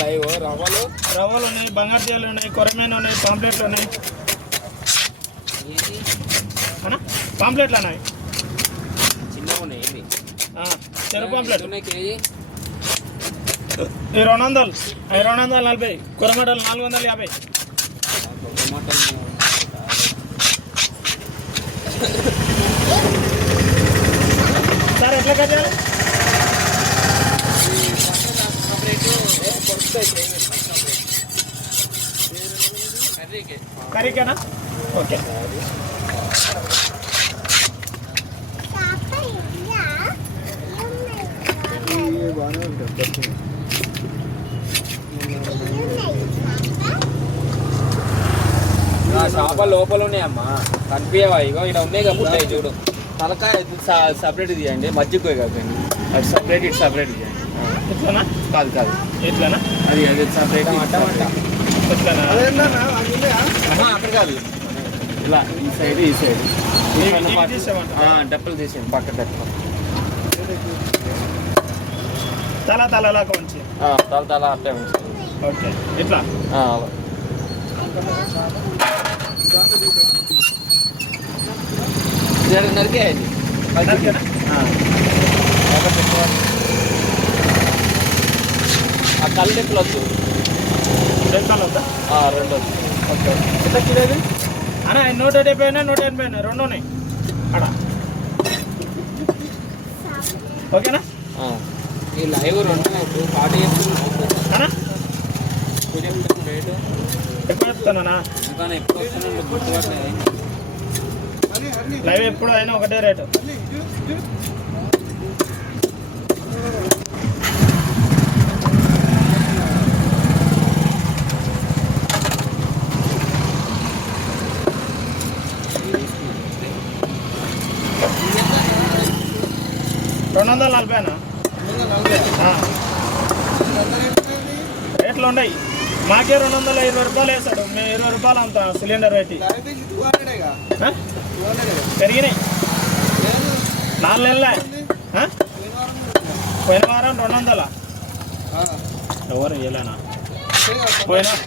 రవ్వలు రవ్వలు ఉన్నాయి, బంగారు తీగలు ఉన్నాయి, కొరమేను ఉన్నాయి, పాంప్లెట్లు ఉన్నాయి అన్నా, పాంప్లెట్లు అన్నాయి చిన్నగా ఉన్నాయి. చెరుకు పాంప్లెట్ కేజీ 200, 240, కొరమటలు 450. సార్ ఎట్లా కట్ చేయాలి? కర్రీకేనా? ఓకే. చేప లోపల ఉన్నాయమ్మా, కనిపించవా? ఇగో ఇక్కడ ఉన్నాయి కదా పుట్టాయి చూడు. తలకాయ సపరేట్ తీయండి, మజ్జిగ కాకండి, అది సపరేట్ ఇటు సపరేట్ తీయండి. ఎట్లనా? కాదు కాదు ఎట్లనా? అది అది సపరేట్ అక్కడ కాదు, ఇలా ఈ సైడ్ ఈ సైడ్ డప్పులు తీసేయండి, పక్క డప్పులు తలలాగా ఉంచి తల అట్టే ఉంచండి. ఓకే. ఎట్లా? నరికేయండి. ఆ కళ్ళు డెప్పులు వద్దు, 2 కాళ్ళు వద్దా? 2 వద్దు. ఓకే. ఎంత కిలో ఇది అన్నా? 170, 180 2 ఉన్నాయి అక్కడ. ఓకేనా? ఈ లైవ్ 2 40 అన్నా రేటు ఎప్పుడు చెప్తానా? ఇంకా ఎప్పుడు వస్తున్నాను గుర్తుపట్టలేదు. లైవ్ ఎప్పుడు అయినా ఒకటే రేటు. $240 రేట్లు ఉన్నాయి. మాకే $220 వేస్తాడు. మేము $20 అంత సిలిండర్ పెట్టి పెరిగినాయి. 4 నెలలే. పోయిన వారం 200. ఎవరు ఇవ్వలేనా? పోయినా